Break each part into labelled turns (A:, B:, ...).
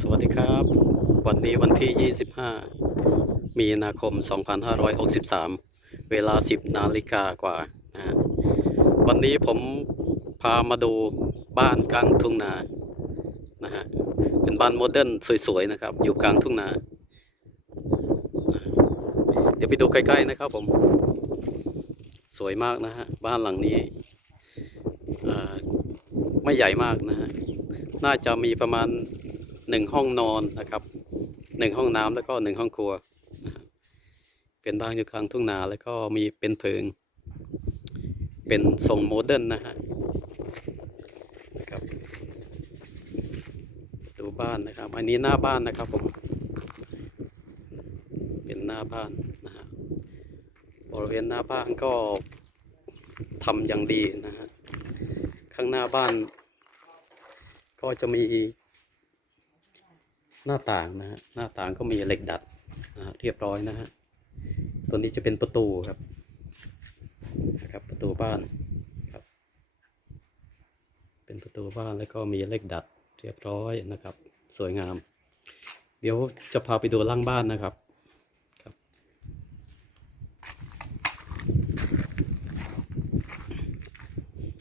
A: สวัสดีครับ วันนี้วันที่ 25 มีนาคม 2563 เวลา 10 นาฬิกากว่านะฮะวันนี้ผมพามาดูบ้านกลางทุ่งนานะฮะเป็นบ้านโมเดิร์นสวยๆนะครับ อยู่กลางทุ่งนา เดี๋ยวไปดูใกล้ๆนะครับผม สวยมากนะฮะ บ้านหลังนี้ไม่ใหญ่มากนะฮะน่าจะมีประมาณ หนึ่งห้องนอนนะครับหนึ่งห้องน้ำแล้วก็หนึ่งห้องครัว เป็นบ้านอยู่กลางทุ่งนาแล้วก็มีเป็นเพิง เป็นทรงโมเดิร์นนะฮะนะครับ ดูบ้านนะครับ อันนี้หน้าบ้านนะครับผม เป็นหน้าบ้านนะฮะบริเวณหน้าบ้านก็ทำอย่างดีนะฮะข้างหน้าบ้าน ก็จะมี หน้าต่างนะฮะหน้าต่างก็มีเหล็กดัดนะฮะเรียบร้อยนะฮะตัวนี้จะเป็นประตูครับนะครับประตูบ้านครับ เป็นประตูบ้านแล้วก็มีเหล็กดัดเรียบร้อยนะครับ สวยงาม เดี๋ยวจะพาไปดูล่างบ้านนะครับครับ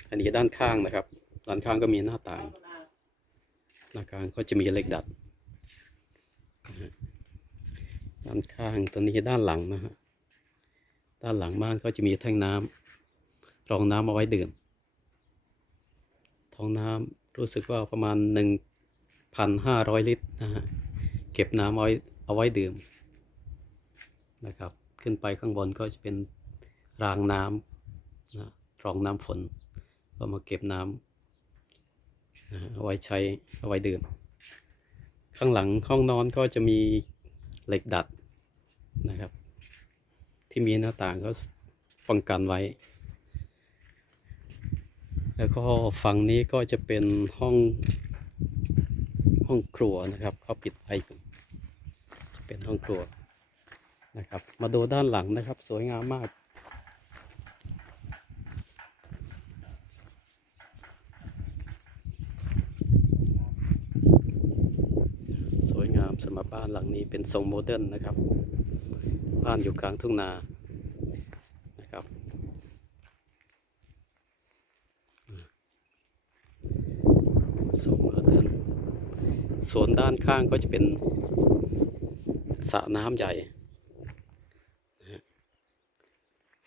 A: อันนี้ด้านข้างนะครับ ด้านข้างก็มีหน้าต่าง หน้ากลางก็จะมีเหล็กดัด ด้านข้างตัวนี้ด้านหลังนะฮะด้านหลังบ้านก็จะมีแท่งน้ำรองน้ำเอาไว้ดื่มท้องน้ำรู้สึกว่าประมาณหนึ่งพันห้าร้อยลิตรนะฮะเก็บน้ำเอาไว้เอาไว้ดื่มนะครับ ขึ้นไปข้างบนก็จะเป็นรางน้ำนะรองน้ำฝนก็มาเก็บน้ำนะเอาไว้ใช้เอาไว้ดื่ม ข้างหลังห้องนอนก็จะมีเหล็กดัดนะครับ ที่มีหน้าต่างก็ป้องกันไว้ แล้วก็ฝั่งนี้ก็จะเป็นห้องห้องครัวนะครับเขาปิดไว้เป็นห้องครัวนะครับ มาดูด้านหลังนะครับ สวยงามมาก สวยงามสำหรับบ้านหลังนี้เป็นทรงโมเดิร์นนะครับ บ้านอยู่กลางทุ่งนานะครับ ทรงโมเดิร์นส่วนด้านข้างก็จะเป็นสระน้ำใหญ่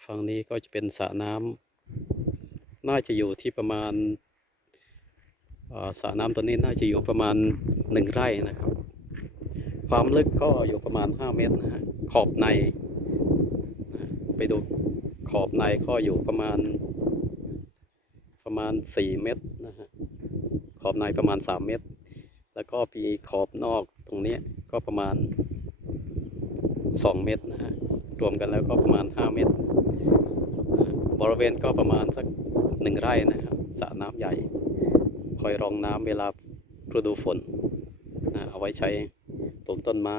A: ฝั่งนี้ก็จะเป็นสระน้ำน่าจะอยู่ที่ประมาณสระน้ำตัวนี้น่าจะอยู่ประมาณหนึ่งไร่นะครับ ความลึกก็อยู่ประมาณ 5 เมตรนะฮะขอบใน ไปดูขอบในก็อยู่ประมาณ ประมาณ 4 เมตรนะฮะขอบในประมาณ 3 เมตร แล้วก็ปีขอบนอกตรงนี้ก็ประมาณ 2 เมตรนะฮะรวมกันแล้วก็ประมาณ 5 เมตร บริเวณก็ประมาณสักหนึ่งไร่นะครับสระน้ำใหญ่ คอยรองน้ำเวลาฤดูฝนนะเอาไว้ใช้ ปลูกต้นไม้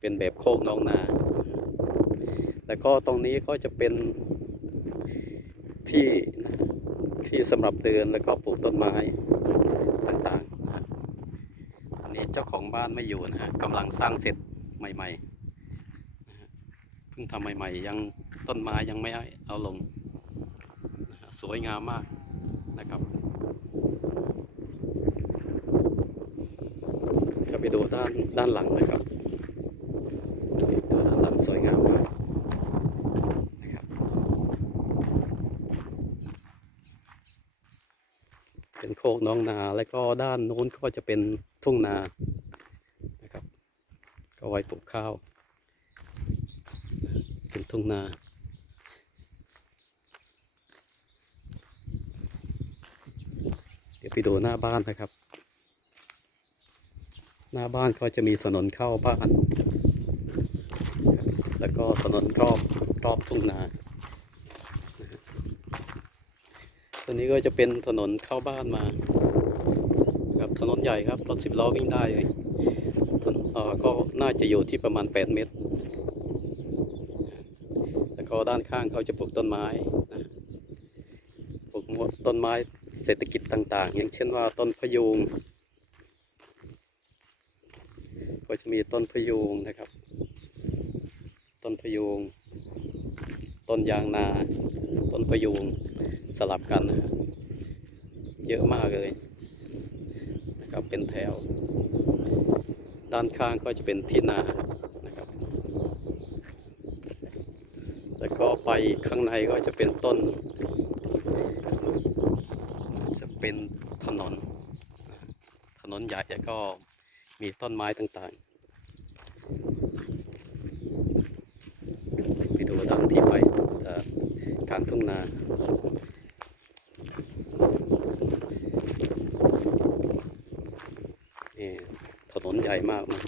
A: เป็นแบบโคกน้องนา แล้วก็ตรงนี้ก็จะเป็นที่ที่สำหรับเดินแล้วก็ปลูกต้นไม้ต่างๆนะอันนี้เจ้าของบ้านไม่อยู่นะฮะกำลังสร้างเสร็จใหม่ๆเพิ่งทำใหม่ๆ ยังต้นไม้ยังไม่เอาลง สวยงามมากนะครับ ก็ไป ดูด้านด้านหลังนะครับดูด้านหลังสวยงามมากนะครับเป็นโคกน้องนาแล้วก็ด้านโน้นก็จะเป็นทุ่งนานะครับ ก็ไว้ปลูกข้าว เป็นทุ่งนาเดี๋ยวไปดูหน้าบ้านนะครับ หน้าบ้านก็จะมีถนนเข้าบ้าน แล้วก็ถนนรอบรอบทุ่งนาตัวนี้ก็จะเป็นถนนเข้าบ้านมาครับถนนใหญ่ครับรถสิบล้อวิ่งได้เลยถนนก็น่าจะอยู่ที่ประมาณ 8 เมตร แล้วก็ด้านข้างเขาจะปลูกต้นไม้ปลูกต้นไม้เศรษฐกิจต่างๆ อย่างเช่นว่าต้นพยูง ก็จะมีต้นพยูงนะครับ ต้นพยูง ต้นยางนา ต้นพยูงสลับกันนะฮะเยอะมากเลยนะครับเป็นแถว ด้านข้างก็จะเป็นที่นานะครับ แล้วก็ไปข้างในก็จะเป็นต้น จะเป็นถนน ถนนใหญ่แล้วก็ มีต้นไม้ต่างๆไปดูด้านที่ไปกลางทุ่งนานี่ถนนใหญ่มากนะ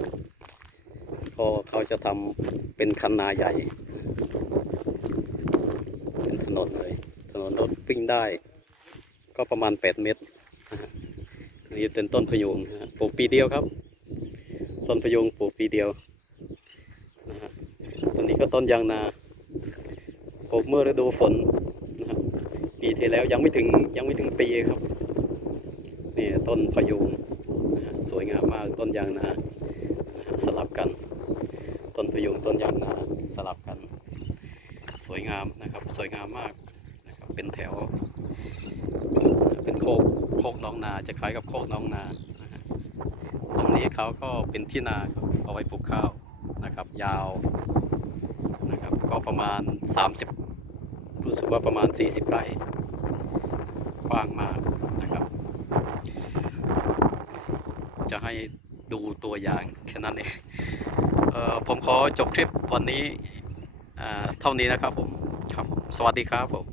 A: ก็เขาจะทำเป็นคันนาใหญ่ เป็นถนนเลย ถนนรถวิ่งได้ ก็ประมาณ 8 เมตรนะฮะอันนี้เป็นต้นพะยุงปลูกปีเดียวครับ ต้นพยงปลูกปีเดียวนะฮะต้นนี้ก็ต้นยางนาปลูกเมื่อฤดูฝนนะฮะปีที่แล้วยังไม่ถึงยังไม่ถึงปีครับนี่ต้นพยุงนะฮะสวยงามมากต้นยางนานะฮะสลับกัน ต้นพยุงต้นยางนาสลับกัน สวยงามนะครับสวยงามมากนะครับเป็นแถว เป็นโคกโคกน้องนาจะคล้ายกับโคกน้องนา ตรงนี้เขาก็เป็นที่นาครับเอาไว้ปลูกข้าวนะครับ ยาวนะครับ ก็ประมาณ 30 รู้สึกว่าประมาณ 40 ไร่กว้างมากนะครับ จะให้ดูตัวอย่างแค่นั้นเองเออผมขอจบคลิปวันนี้เท่านี้นะครับผมครับผม สวัสดีครับผม